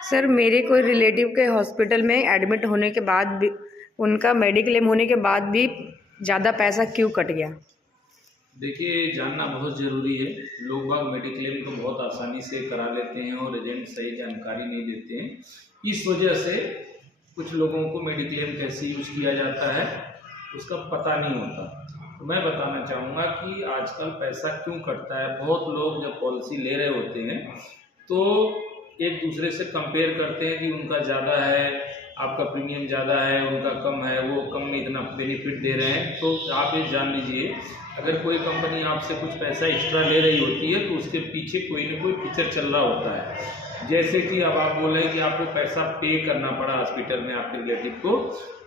Sir, मेरे कोई relative के हॉस्पिटल में एडमिट होने के बाद भी उनका मेडिक्लेम होने के बाद भी ज़्यादा पैसा क्यों कट गया? देखिए, जानना बहुत ज़रूरी है। लोग बाग मेडिक्लेम को बहुत आसानी से करा लेते हैं और एजेंट सही जानकारी नहीं देते हैं। इस वजह से कुछ लोगों को मेडिक्लेम कैसे यूज़ किया जाता है उसका पता नहीं होता। तो मैं बताना चाहूँगा कि आजकल पैसा क्यों कटता है। बहुत लोग जब पॉलिसी ले रहे होते हैं तो एक दूसरे से कंपेयर करते हैं कि उनका ज़्यादा है, आपका प्रीमियम ज़्यादा है, उनका कम है, वो कम में इतना बेनिफिट दे रहे हैं। तो आप ये जान लीजिए, अगर कोई कंपनी आपसे कुछ पैसा एक्स्ट्रा ले रही होती है तो उसके पीछे कोई ना कोई फीचर चल रहा होता है। जैसे कि अब आप बोल रहे हैं कि आपको पैसा पे करना पड़ा हॉस्पिटल में आपके रिलेटिव को,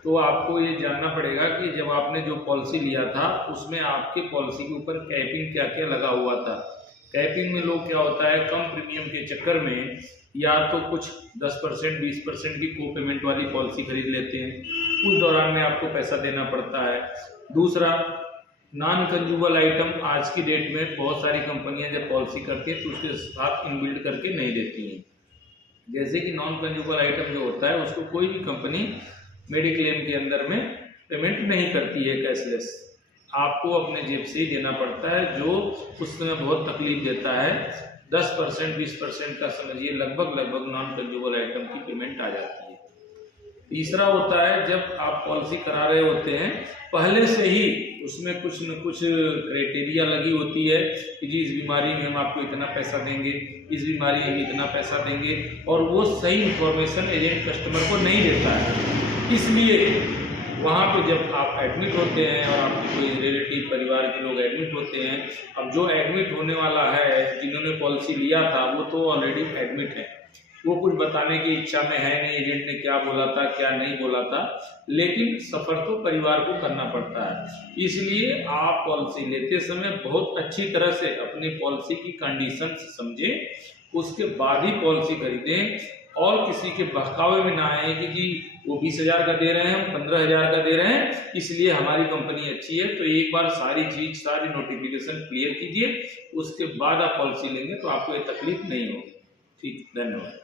तो आपको ये जानना पड़ेगा कि जब आपने जो पॉलिसी लिया था उसमें आपके पॉलिसी के ऊपर कैपिंग क्या क्या लगा हुआ था। कैपिंग में लोग क्या होता है, कम प्रीमियम के चक्कर में या तो कुछ 10% 20% की को पेमेंट वाली पॉलिसी खरीद लेते हैं, उस दौरान में आपको पैसा देना पड़ता है। दूसरा, नॉन कंज्यूमेबल आइटम आज की डेट में बहुत सारी कंपनियां जब पॉलिसी करती हैं तो उसके साथ इनबिल्ड करके नहीं देती हैं। जैसे कि नॉन कंज्यूमेबल आइटम जो होता है उसको कोई भी कंपनी मेडिक्लेम के अंदर में पेमेंट नहीं करती है कैशलेस, आपको अपने जेब से ही देना पड़ता है, जो उस समय बहुत तकलीफ देता है। 10% 20% का समझिए लगभग नॉन कंज्यूमेबल आइटम की पेमेंट आ जाती है। तीसरा होता है, जब आप पॉलिसी करा रहे होते हैं पहले से ही उसमें कुछ न कुछ क्राइटेरिया लगी होती है कि जी इस बीमारी में हम आपको इतना पैसा देंगे, इस बीमारी में इतना पैसा देंगे, और वो सही इंफॉर्मेशन एजेंट कस्टमर को नहीं देता है। इसलिए वहाँ पे जब आप एडमिट होते हैं और आपके कोई रिलेटिव परिवार के लोग एडमिट होते हैं, अब जो एडमिट होने वाला है, जिन्होंने पॉलिसी लिया था वो तो ऑलरेडी एडमिट है, वो कुछ बताने की इच्छा में है नहीं एजेंट ने क्या बोला था क्या नहीं बोला था, लेकिन सफ़र तो परिवार को करना पड़ता है। इसलिए आप पॉलिसी लेते समय बहुत अच्छी तरह से अपनी पॉलिसी की कंडीशन समझें, उसके बाद ही पॉलिसी खरीदें, और किसी के बहकावे में ना आए कि जी वो 20,000 का दे रहे हैं, हम 15,000 का दे रहे हैं, इसलिए हमारी कंपनी अच्छी है। तो एक बार सारी चीज़ सारी नोटिफिकेशन क्लियर कीजिए, उसके बाद आप पॉलिसी लेंगे तो आपको ये तकलीफ नहीं होगी। ठीक, धन्यवाद।